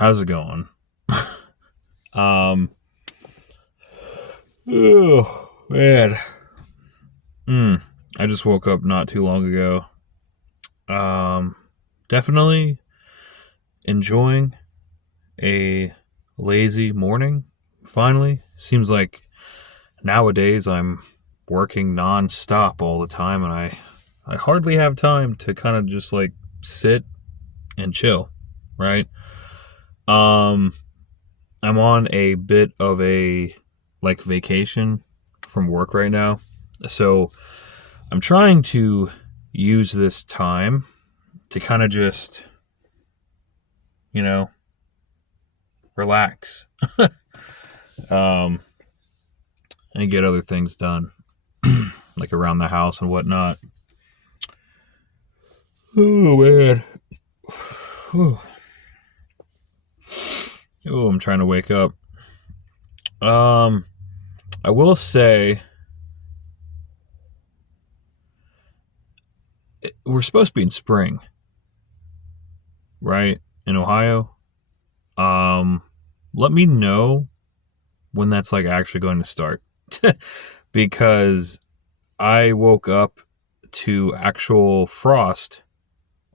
How's it going? um, oh man, I just woke up not too long ago. Um, Definitely enjoying a lazy morning. Finally, seems like nowadays I'm working nonstop all the time, and I hardly have time to kind of just like sit and chill, right? Um, I'm on a bit of a like vacation from work right now. So I'm trying to use this time to kind of just, you know, relax um, and get other things done, like around the house and whatnot. Oh, man. Oh, I'm trying to wake up. Um, I will say we're supposed to be in spring, right? In Ohio. Um, Let me know when that's like actually going to start because I woke up to actual frost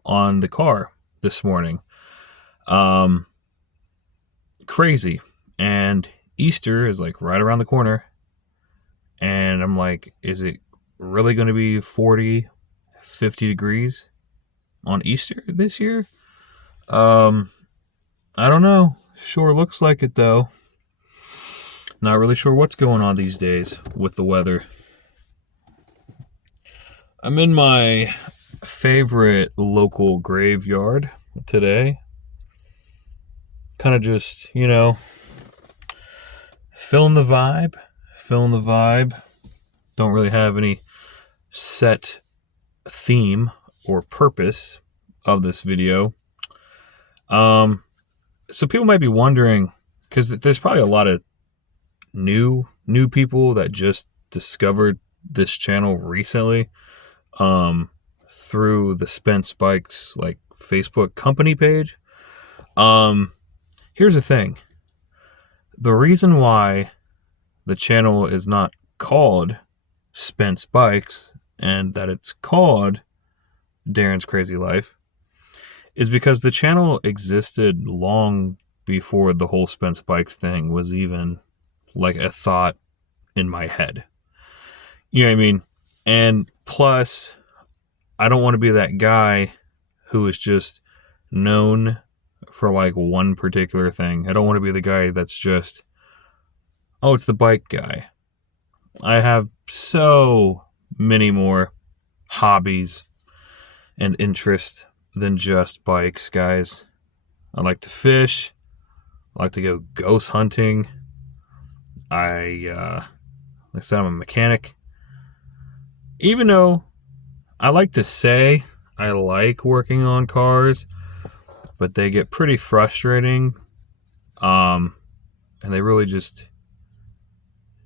on the car this morning. Um, Crazy. And Easter is like right around the corner. And I'm like, is it really going to be 40, 50 degrees on Easter this year? Um, I don't know. Sure looks like it though. Not really sure what's going on these days with the weather. I'm in my favorite local graveyard today. Kind of just, feeling the vibe. Feeling the vibe. Don't really have any set theme or purpose of this video. So people might be wondering, because there's probably a lot of new people that just discovered this channel recently, through the Spence Bikes like Facebook company page. Here's the thing. The reason why the channel is not called Spence Bikes and that it's called Darren's Crazy Life is because the channel existed long before the whole Spence Bikes thing was even like a thought in my head. You know what I mean? And plus, I don't want to be that guy who is just known for like one particular thing. I don't want to be the guy that's just, oh, it's the bike guy. I have so many more hobbies and interests than just bikes, guys. I like to fish. I like to go ghost hunting. Like I said, I'm a mechanic. Even though I like to say I like working on cars, but they get pretty frustrating. And they really just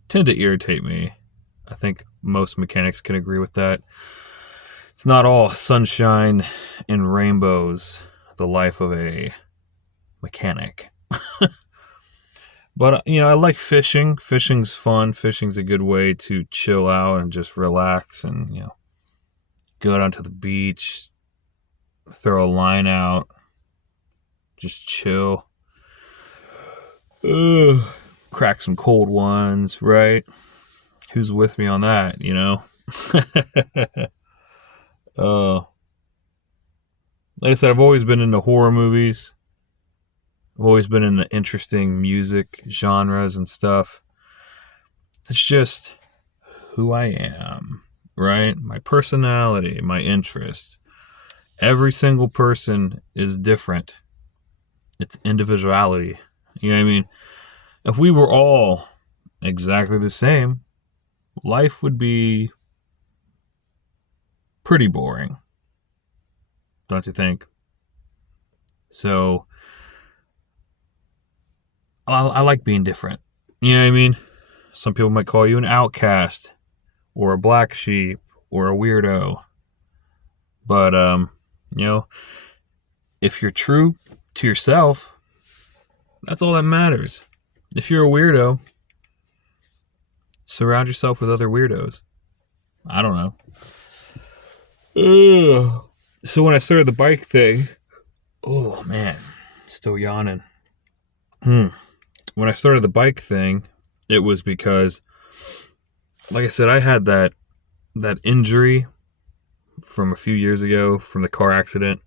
tend to irritate me. I think most mechanics can agree with that. It's not all sunshine and rainbows, the life of a mechanic. But, I like fishing. Fishing's fun. Fishing's a good way to chill out and just relax and, go down to the beach, throw a line out, just chill. Crack some cold ones, right? Who's with me on that, Like I said, I've always been into horror movies. I've always been into interesting music genres and stuff. It's just who I am, right? My personality, my interests. Every single person is different. It's individuality. You know what I mean? If we were all exactly the same, life would be pretty boring. Don't you think? So, I like being different. You know what I mean? Some people might call you an outcast or a black sheep or a weirdo. But, if you're true to yourself, That's all that matters. If you're a weirdo, surround yourself with other weirdos. I don't know. Ugh. So when I started the bike thing, oh man, still yawning. When I started the bike thing, it was because, like I said, I had that injury from a few years ago from the car accident,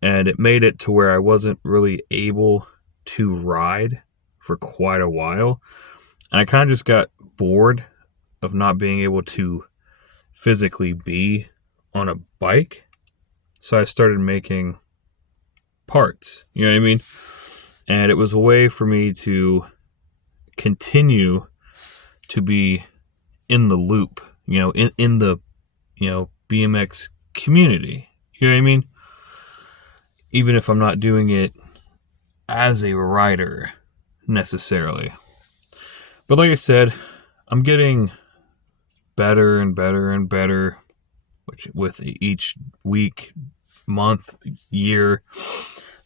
and it made it to where I wasn't really able to ride for quite a while. And I kind of just got bored of not being able to physically be on a bike. So I started making parts, you know what I mean? And it was a way for me to continue to be in the loop, in the, BMX community. You know what I mean? Even if I'm not doing it as a rider necessarily. But like I said, I'm getting better and better and better with each week, month, year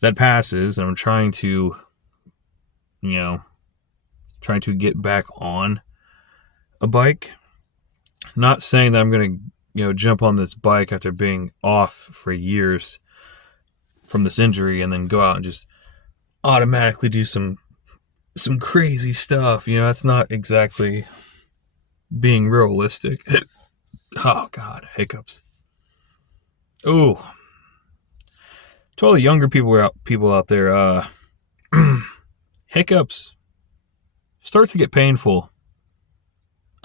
that passes. And I'm trying to get back on a bike. Not saying that I'm going to, jump on this bike after being off for years from this injury and then go out and just automatically do some crazy stuff. That's not exactly being realistic. Oh God, hiccups. Oh, to all the younger people out there, hiccups start to get painful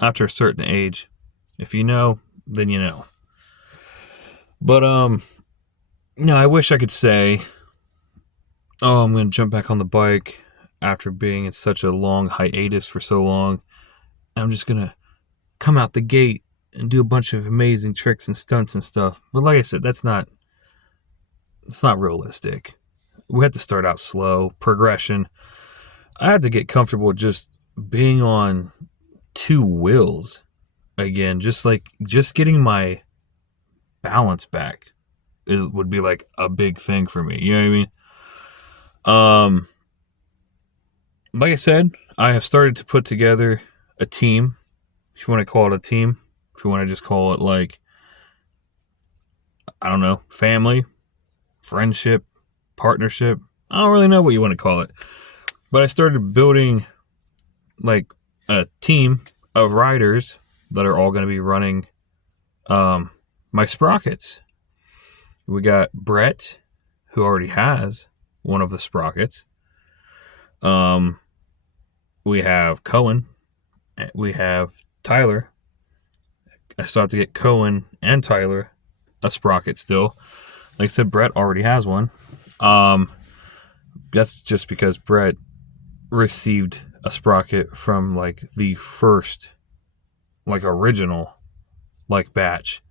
after a certain age. If you know, then you know. But I wish I could say, oh, I'm going to jump back on the bike after being in such a long hiatus for so long. I'm just going to come out the gate and do a bunch of amazing tricks and stunts and stuff. But like I said, it's not realistic. We have to start out slow, progression. I had to get comfortable just being on two wheels again, just getting my balance back would be like a big thing for me. You know what I mean? Like I said, I have started to put together a team. If you want to call it a team, if you want to just call it like, I don't know, family, friendship, partnership. I don't really know what you want to call it. But I started building like a team of riders that are all going to be running my sprockets. We got Brett, who already has one of the sprockets. We have Cohen. We have Tyler. I still have to get Cohen and Tyler a sprocket still. Like I said, Brett already has one. That's just because Brett received a sprocket from like the first, like original, like batch.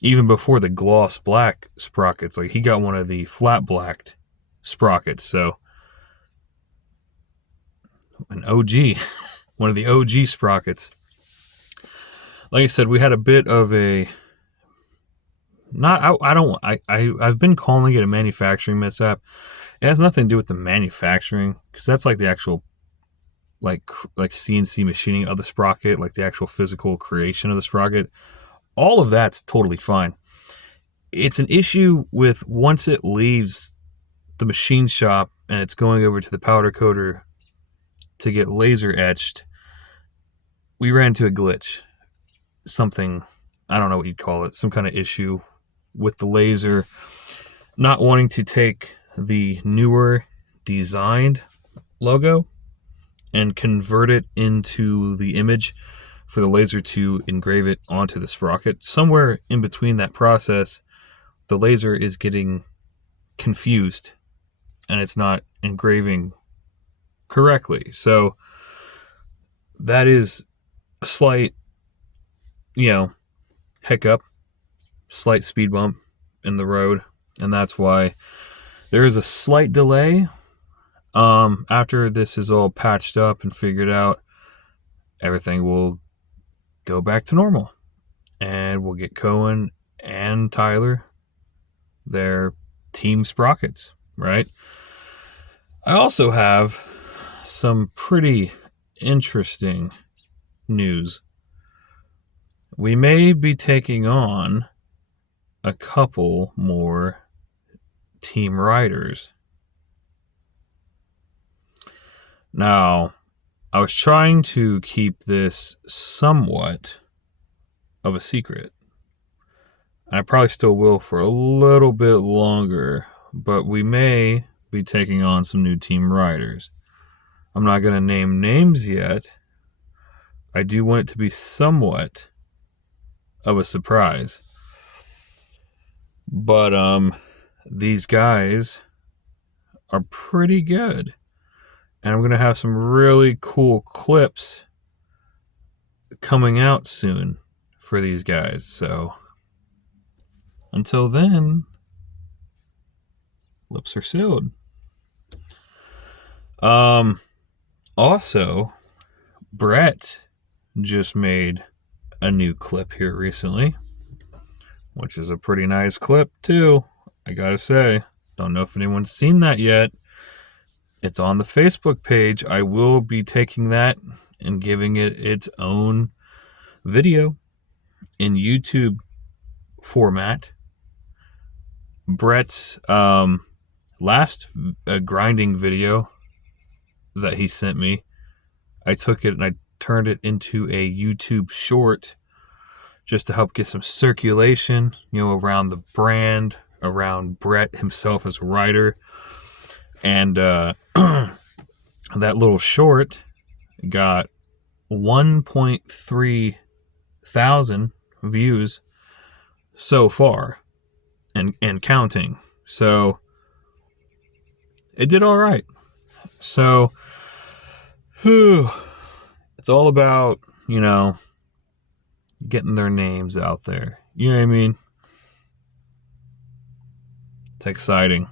Even before the gloss black sprockets, like he got one of the flat blacked sprockets. So an OG, one of the OG sprockets. Like I said, we had a bit of a I've been calling it a manufacturing mishap. It has nothing to do with the manufacturing, because that's like the actual like CNC machining of the sprocket, like the actual physical creation of the sprocket. All of that's totally fine. It's an issue with once it leaves the machine shop and it's going over to the powder coater to get laser etched. We ran into a glitch. Something, I don't know what you'd call it, some kind of issue with the laser not wanting to take the newer designed logo and convert it into the image for the laser to engrave it onto the sprocket. Somewhere in between that process, the laser is getting confused and it's not engraving correctly. So that is a slight, hiccup, slight speed bump in the road. And that's why there is a slight delay. After this is all patched up and figured out, everything will go back to normal. And we'll get Cohen and Tyler their team sprockets, right? I also have some pretty interesting news. We may be taking on a couple more team riders. Now, I was trying to keep this somewhat of a secret. I probably still will for a little bit longer, but we may be taking on some new team riders. I'm not going to name names yet. I do want it to be somewhat of a surprise. But these guys are pretty good. And I'm going to have some really cool clips coming out soon for these guys. So until then, lips are sealed. Also, Brett just made a new clip here recently, which is a pretty nice clip too, I gotta say. Don't know if anyone's seen that yet. It's on the Facebook page. I will be taking that and giving it its own video in YouTube format. Brett's last grinding video that he sent me, I took it and I turned it into a YouTube short just to help get some circulation, around the brand, around Brett himself as a writer. And that little short got 1.3 thousand views so far and counting. So it did all right. So it's all about, getting their names out there. You know what I mean? It's exciting.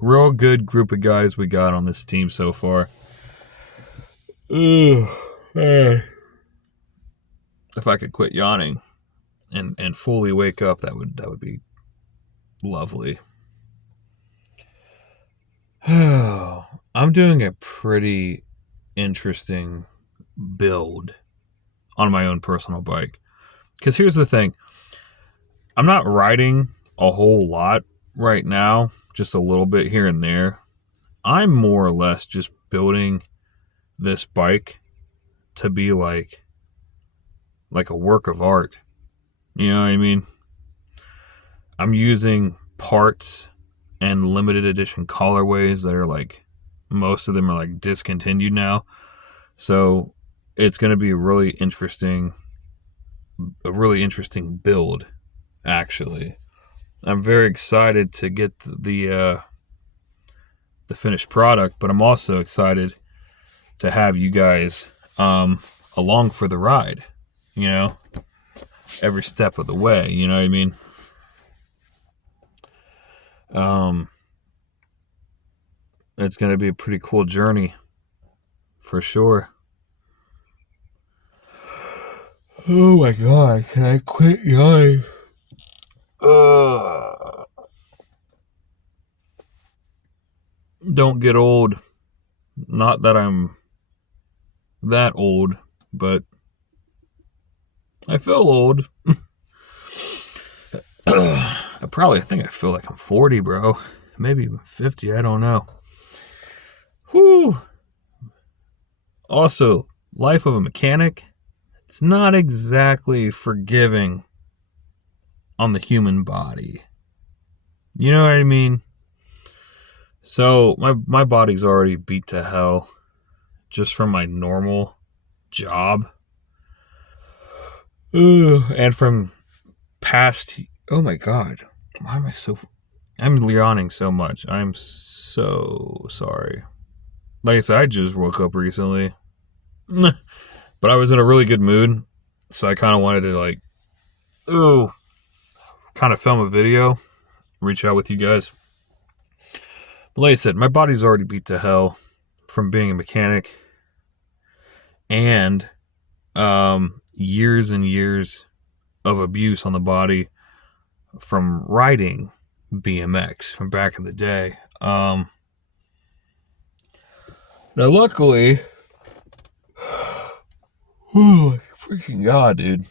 Real good group of guys we got on this team so far. If I could quit yawning and fully wake up, that would be lovely. I'm doing a pretty interesting build on my own personal bike. Because here's the thing. I'm not riding a whole lot right now, just a little bit here and there. I'm more or less just building this bike to be like a work of art. You know what I mean? I'm using parts and limited edition colorways that are most of them are discontinued now. So it's going to be a really interesting build, actually. I'm very excited to get the finished product, but I'm also excited to have you guys along for the ride, every step of the way, you know what I mean? It's going to be a pretty cool journey, for sure. Oh my God, can I quit yawning? Don't get old. Not that I'm that old, but I feel old. I think I feel like I'm 40, bro. Maybe even 50, I don't know. Whew. Also, life of a mechanic, it's not exactly forgiving on the human body. You know what I mean? So my body's already beat to hell just from my normal job. And from past... Oh my God. Why am I so... I'm yawning so much. I'm so sorry. Like I said, I just woke up recently. But I was in a really good mood. So I kind of wanted to kind of film a video. Reach out with you guys. But like I said, my body's already beat to hell from being a mechanic. And years and years of abuse on the body from riding BMX from back in the day. Now, luckily, oh, freaking God, dude.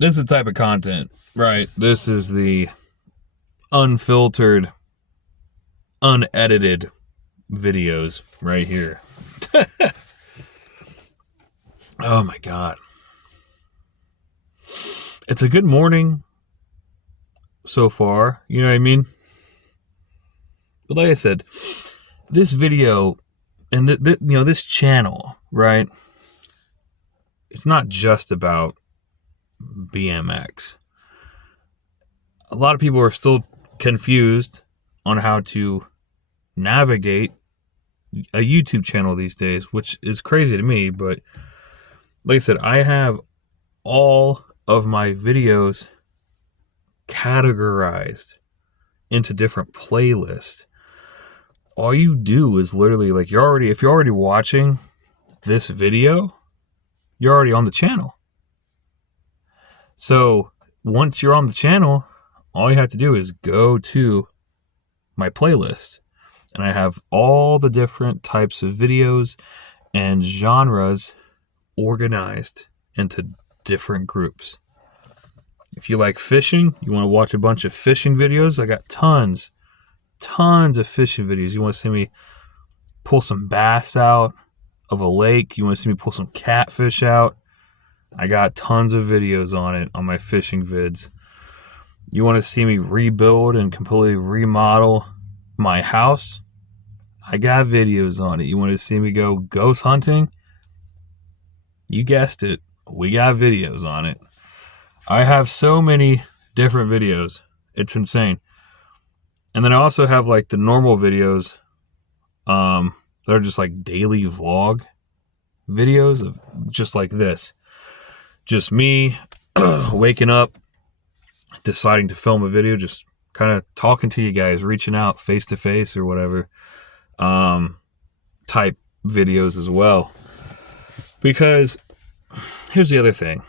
This is the type of content, right? This is the unfiltered, unedited videos right here. Oh my God. It's a good morning so far, you know what I mean? But like I said, this video and this channel, right? It's not just about BMX. A lot of people are still confused on how to navigate a YouTube channel these days, which is crazy to me. But like I said, I have all of my videos categorized into different playlists. All you do is literally if you're already watching this video, you're already on the channel. So once you're on the channel, all you have to do is go to my playlist, and I have all the different types of videos and genres organized into different groups. If you like fishing, you want to watch a bunch of fishing videos, I got tons of fishing videos. You want to see me pull some bass out of a lake, you want to see me pull some catfish out, I got tons of videos on it on my fishing vids. You want to see me rebuild and completely remodel my house, I got videos on it. You want to see me go ghost hunting, you guessed it, we got videos on it. I have so many different videos, it's insane. And then I also have the normal videos that are just daily vlog videos of just like this. Just me waking up, deciding to film a video, just kind of talking to you guys, reaching out face to face or whatever, type videos as well. Because here's the other thing.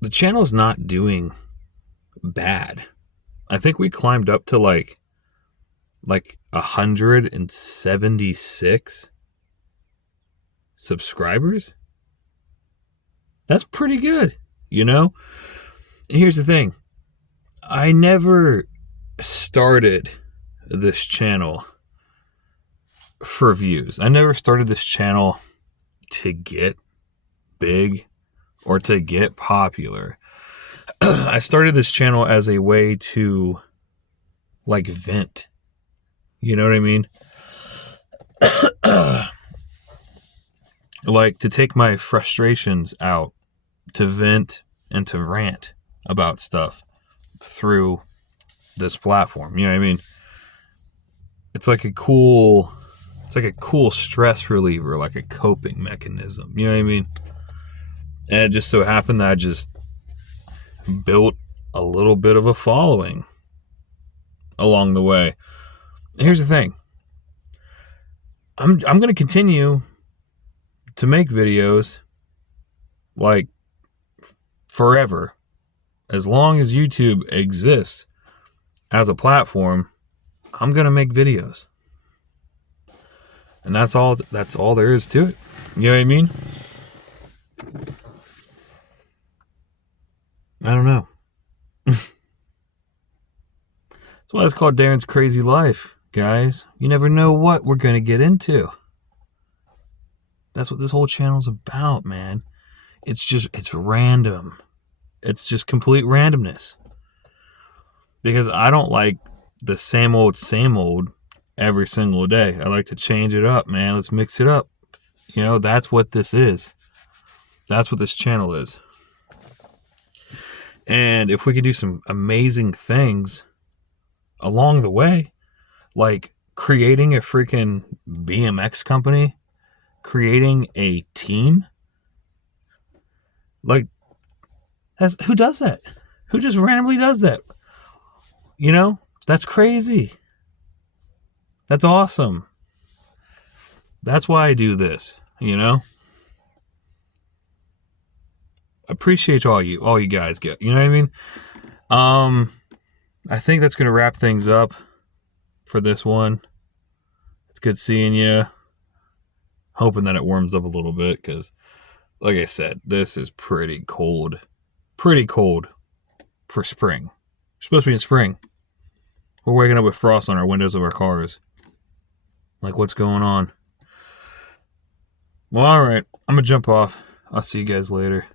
The channel's not doing bad. I think we climbed up to 176 subscribers. That's pretty good, you know? And here's the thing. I never started this channel for views. I never started this channel to get big or to get popular. I started this channel as a way to vent. You know what I mean? To take my frustrations out, to vent and to rant about stuff through this platform. You know what I mean? It's like a cool stress reliever, like a coping mechanism. You know what I mean? And it just so happened that I just built a little bit of a following along the way. Here's the thing. I'm going to continue to make videos forever. As long as YouTube exists as a platform, I'm going to make videos. And that's all there is to it. You know what I mean? I don't know. That's why it's called Darren's Crazy Life, guys. You never know what we're going to get into. That's what this whole channel's about, man. It's random. It's just complete randomness. Because I don't like the same old every single day. I like to change it up, man. Let's mix it up. You know, that's what this is. That's what this channel is. And if we could do some amazing things along the way, like creating a freaking BMX company, creating a team, who does that? Who just randomly does that? You know, that's crazy. That's awesome. That's why I do this, you know? Appreciate all you guys get, you know what I mean? I think that's going to wrap things up for this one. It's good seeing you. Hoping that it warms up a little bit because, like I said, this is pretty cold. Pretty cold for spring. It's supposed to be in spring. We're waking up with frost on our windows of our cars. Like, what's going on? Well, alright. I'm going to jump off. I'll see you guys later.